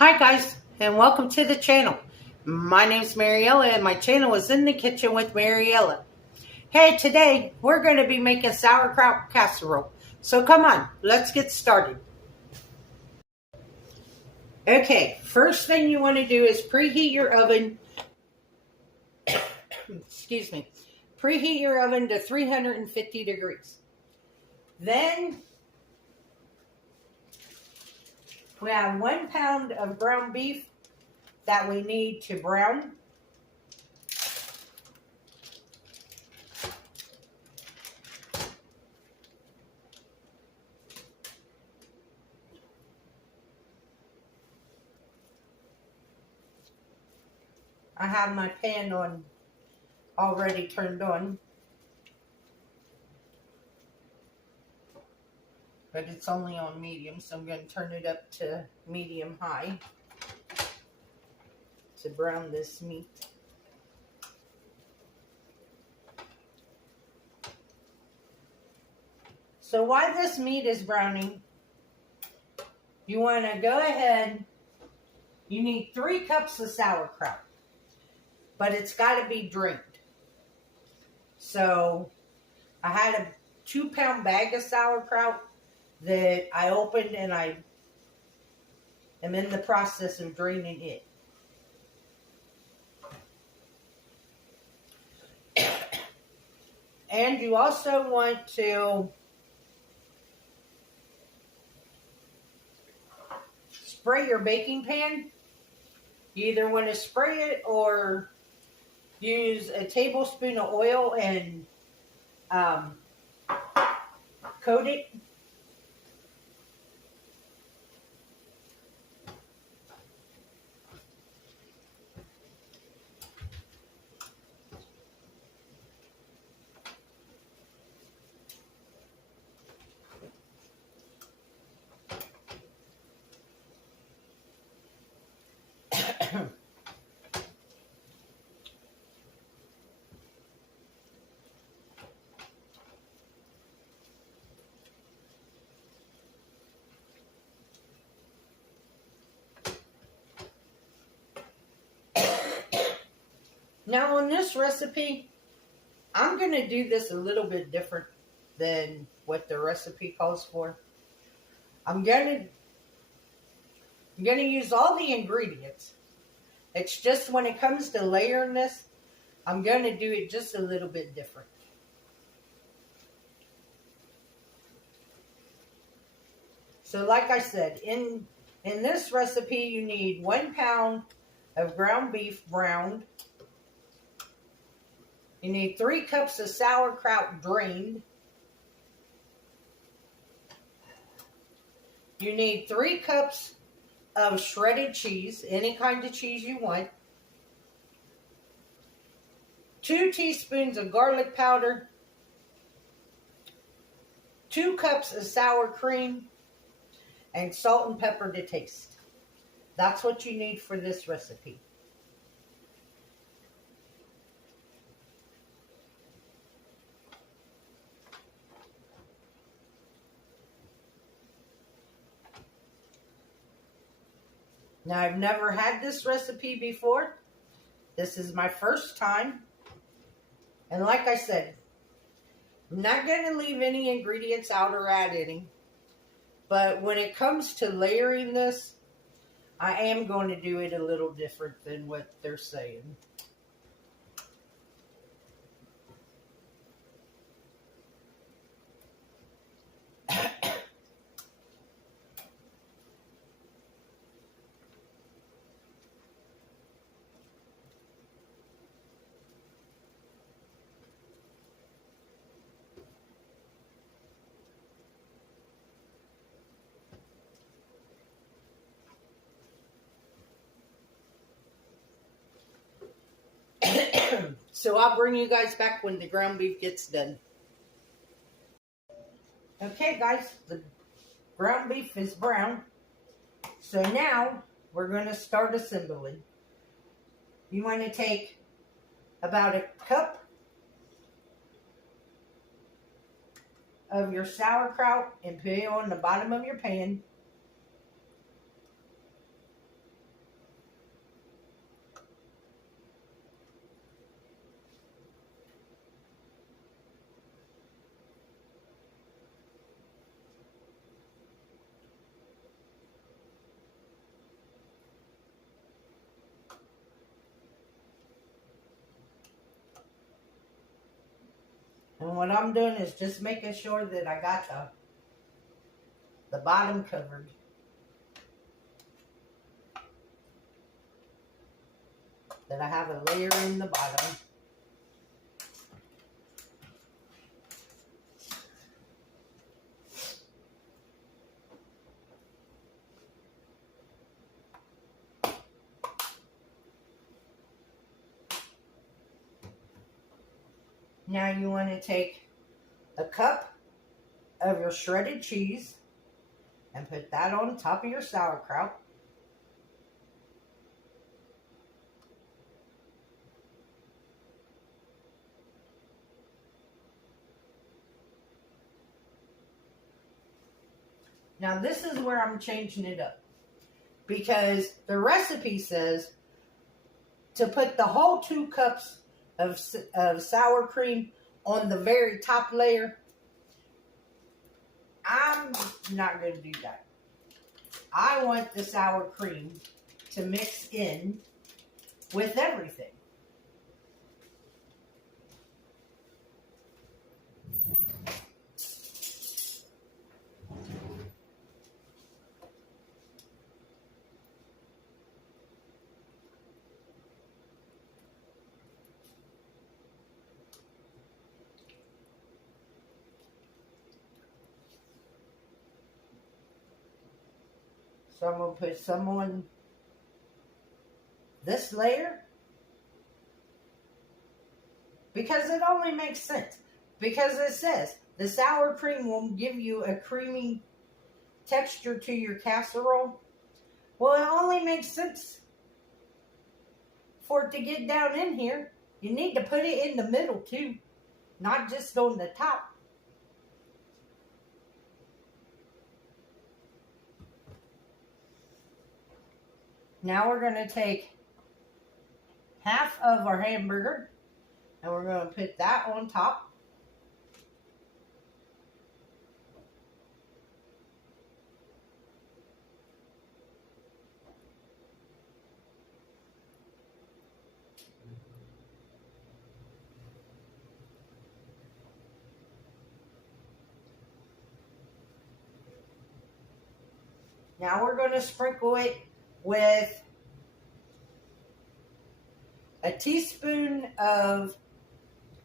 Hi guys, and welcome to the channel. My name's Mariella, and my channel is In the Kitchen with Mariella. Hey, today we're going to be making sauerkraut casserole. So come on, let's get started. Okay, first thing you want to do is preheat your oven. Excuse me. Preheat your oven to 350 degrees. Then we have 1 pound of ground beef that we need to brown. I have my pan already turned on, but it's only on medium, so I'm going to turn it up to medium high to brown this meat. So while this meat is browning, you want to go ahead, you need 3 cups of sauerkraut, but it's got to be drained. So I had a 2-pound bag of sauerkraut that I opened, and I am in the process of draining it. And you also want to spray your baking pan. You either want to spray it or use a tablespoon of oil and coat it. Now on this recipe, I'm going to do this a little bit different than what the recipe calls for. I'm going to use all the ingredients. It's just when it comes to layering this, I'm going to do it just a little bit different. So like I said, in this recipe, you need 1 pound of ground beef browned. You need 3 cups of sauerkraut drained. You need 3 cups of shredded cheese, any kind of cheese you want. 2 teaspoons of garlic powder. 2 cups of sour cream. And salt and pepper to taste. That's what you need for this recipe. Now, I've never had this recipe before. This is my first time. And like I said, I'm not going to leave any ingredients out or add any. But when it comes to layering this, I am going to do it a little different than what they're saying. So I'll bring you guys back when the ground beef gets done. Okay guys, the ground beef is brown. So now we're going to start assembling. You want to take about a cup of your sauerkraut and put it on the bottom of your pan. what I'm doing is just making sure that I got the bottom covered. That I have a layer in the bottom. Now you want to take a cup of your shredded cheese and put that on top of your sauerkraut. Now this is where I'm changing it up, because the recipe says to put the whole 2 cups of sour cream on the very top layer. I'm not going to do that. I want the sour cream to mix in with everything. So I'm going to put some on this layer, because it only makes sense. Because it says the sour cream will give you a creamy texture to your casserole. Well, it only makes sense for it to get down in here. You need to put it in the middle too, not just on the top. Now we're going to take half of our hamburger and we're going to put that on top. Now we're going to sprinkle it with a teaspoon of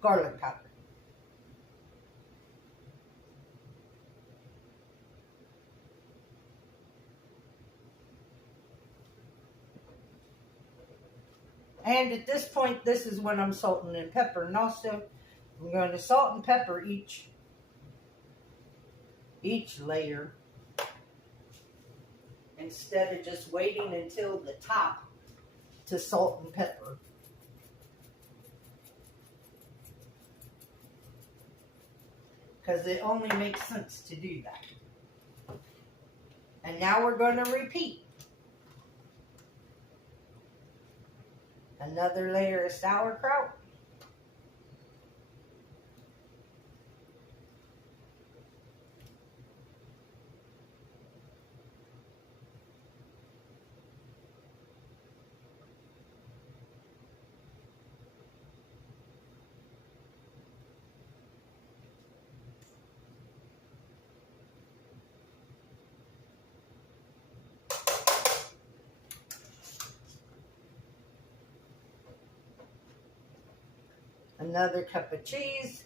garlic powder. And at this point, this is when I'm salting and pepper. And also, I'm going to salt and pepper each layer, instead of just waiting until the top to salt and pepper. Because it only makes sense to do that. And now we're going to repeat. Another layer of sauerkraut. Another cup of cheese.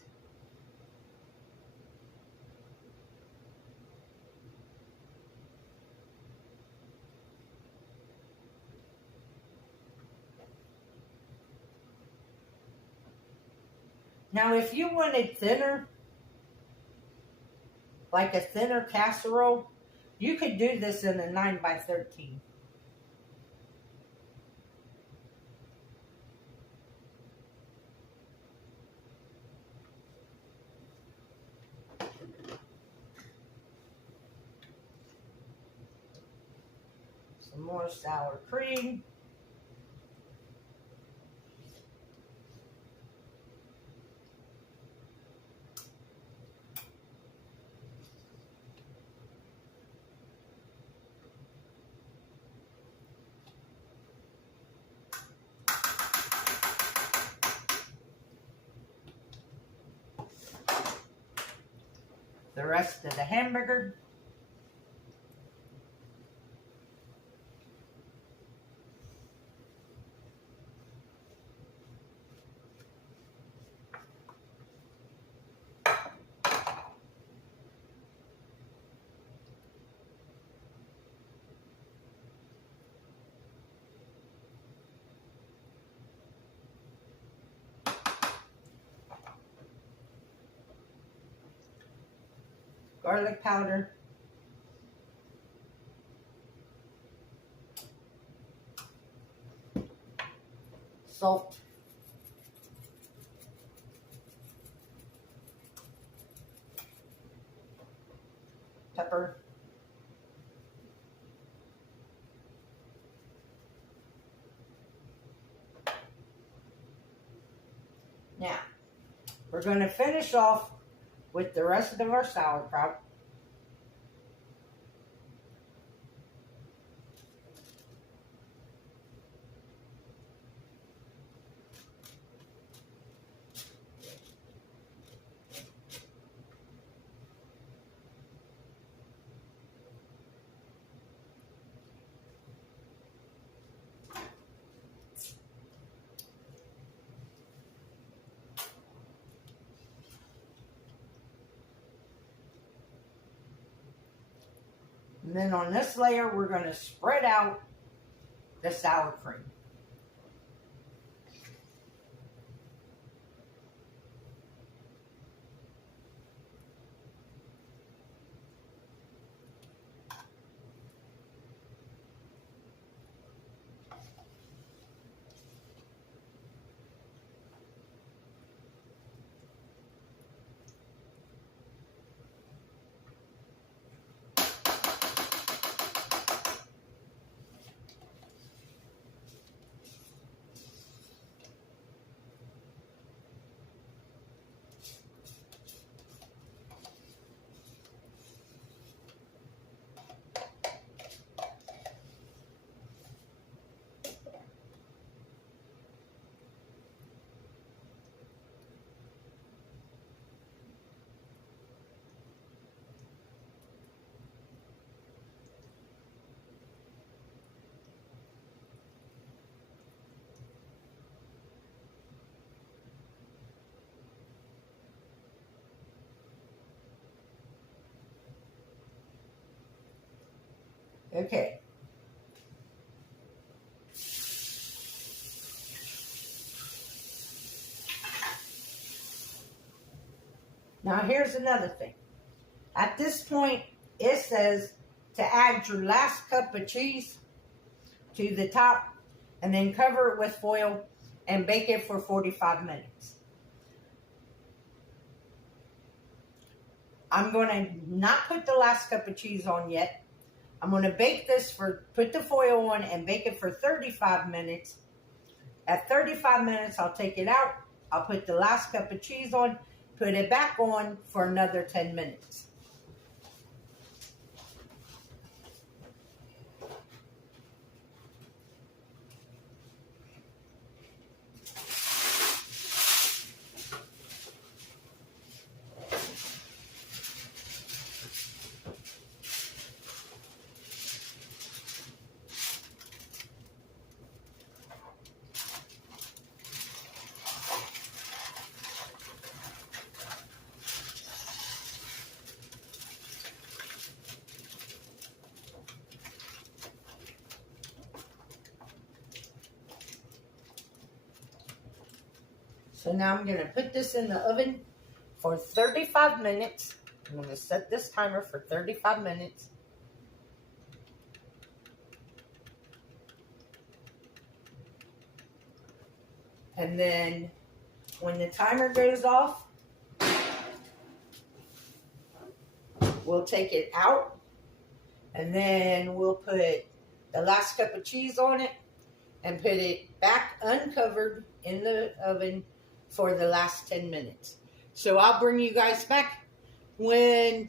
Now, if you want it thinner, like a thinner casserole, you could do this in a 9x13. Some more sour cream. the rest of the hamburger. Garlic powder. Salt. Pepper. Now, we're going to finish off with the rest of our sauerkraut. And then on this layer, we're going to spread out the sour cream. Okay. Now here's another thing. At this point, it says to add your last cup of cheese to the top and then cover it with foil and bake it for 45 minutes. I'm going to not put the last cup of cheese on yet. I'm going to bake this put the foil on and bake it for 35 minutes. At 35 minutes, I'll take it out. I'll put the last cup of cheese on, put it back on for another 10 minutes. So now I'm going to put this in the oven for 35 minutes. I'm going to set this timer for 35 minutes. And then when the timer goes off, we'll take it out. And then we'll put the last cup of cheese on it and put it back uncovered in the oven for the last 10 minutes. So I'll bring you guys back when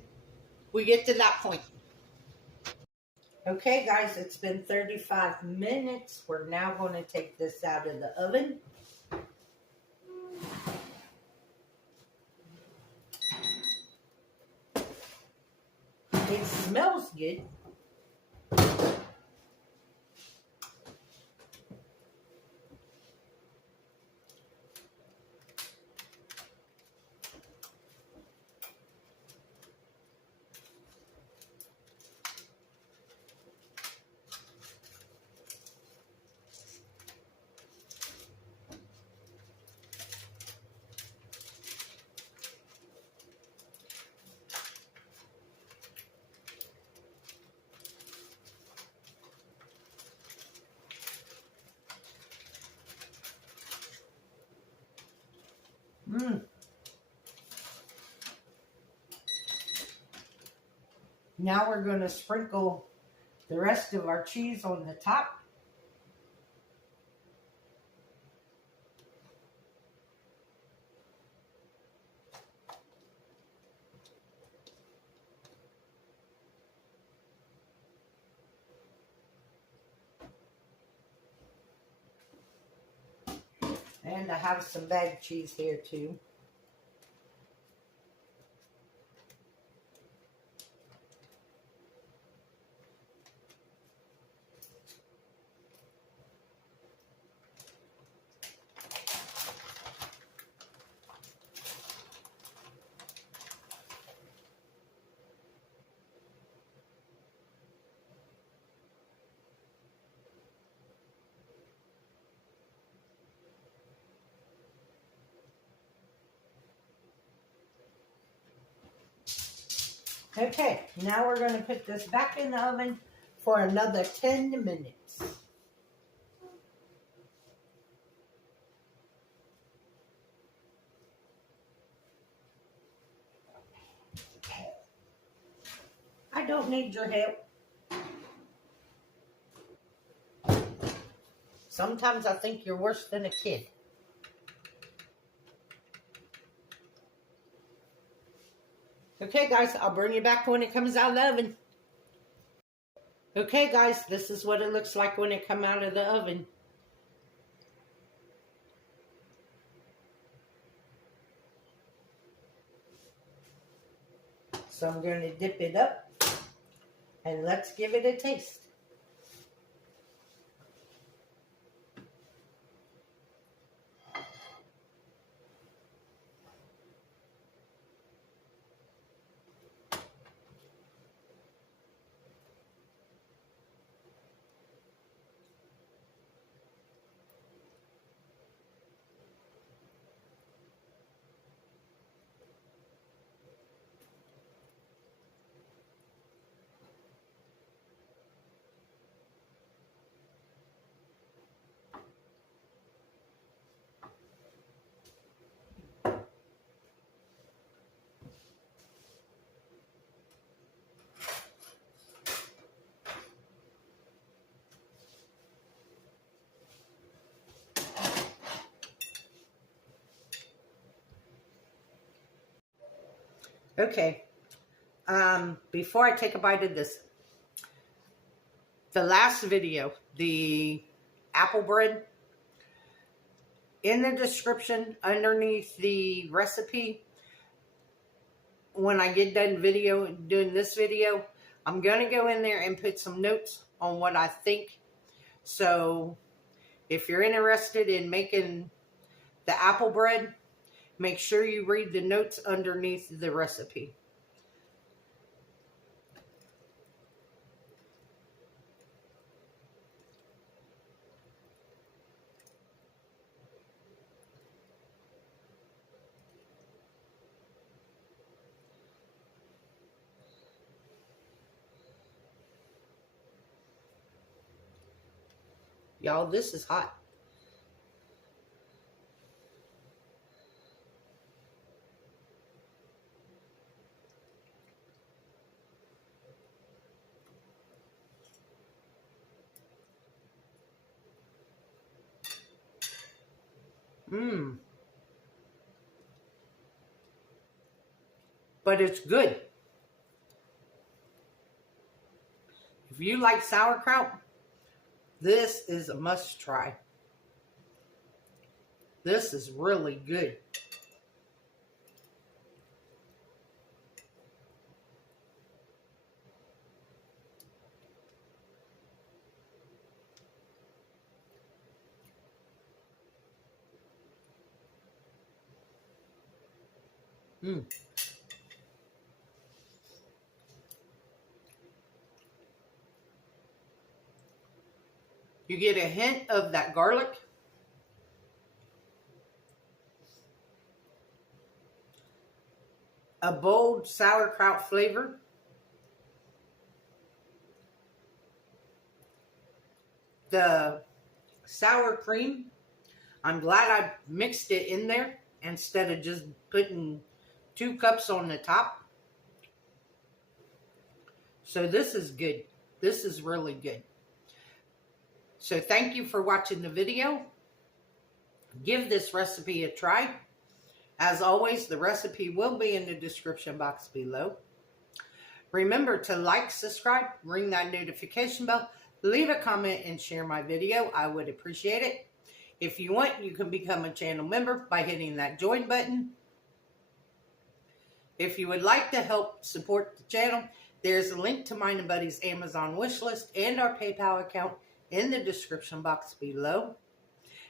we get to that point. Okay guys, it's been 35 minutes. We're now going to take this out of the oven. good. Now we're going to sprinkle the rest of our cheese on the top. And I have some bag cheese here too. Okay, now we're going to put this back in the oven for another 10 minutes. I don't need your help. Sometimes I think you're worse than a kid. Okay, guys, I'll bring you back when it comes out of the oven. Okay, guys, this is what it looks like when it comes out of the oven. So I'm going to dip it up and let's give it a taste. Okay, before I take a bite of this, the last video, the apple bread, in the description underneath the recipe, when I get done doing this video, I'm going to go in there and put some notes on what I think. So if you're interested in making the apple bread, make sure you read the notes underneath the recipe. Y'all, this is hot. But it's good. If you like sauerkraut, this is a must try. This is really good. Mm. You get a hint of that garlic. A bold sauerkraut flavor. The sour cream, I'm glad I mixed it in there instead of just putting 2 cups on the top. So this is good. This is really good. So thank you for watching the video. Give this recipe a try. As always, the recipe will be in the description box below. Remember to like, subscribe, ring that notification bell, leave a comment, and share my video. I would appreciate it. If you want, you can become a channel member by hitting that join button. If you would like to help support the channel, there's a link to mine and Buddy's Amazon wish list and our PayPal account in the description box below.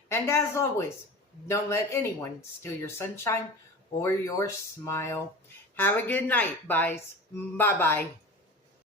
And as always, don't let anyone steal your sunshine or your smile. Have a good night, guys. Bye-bye.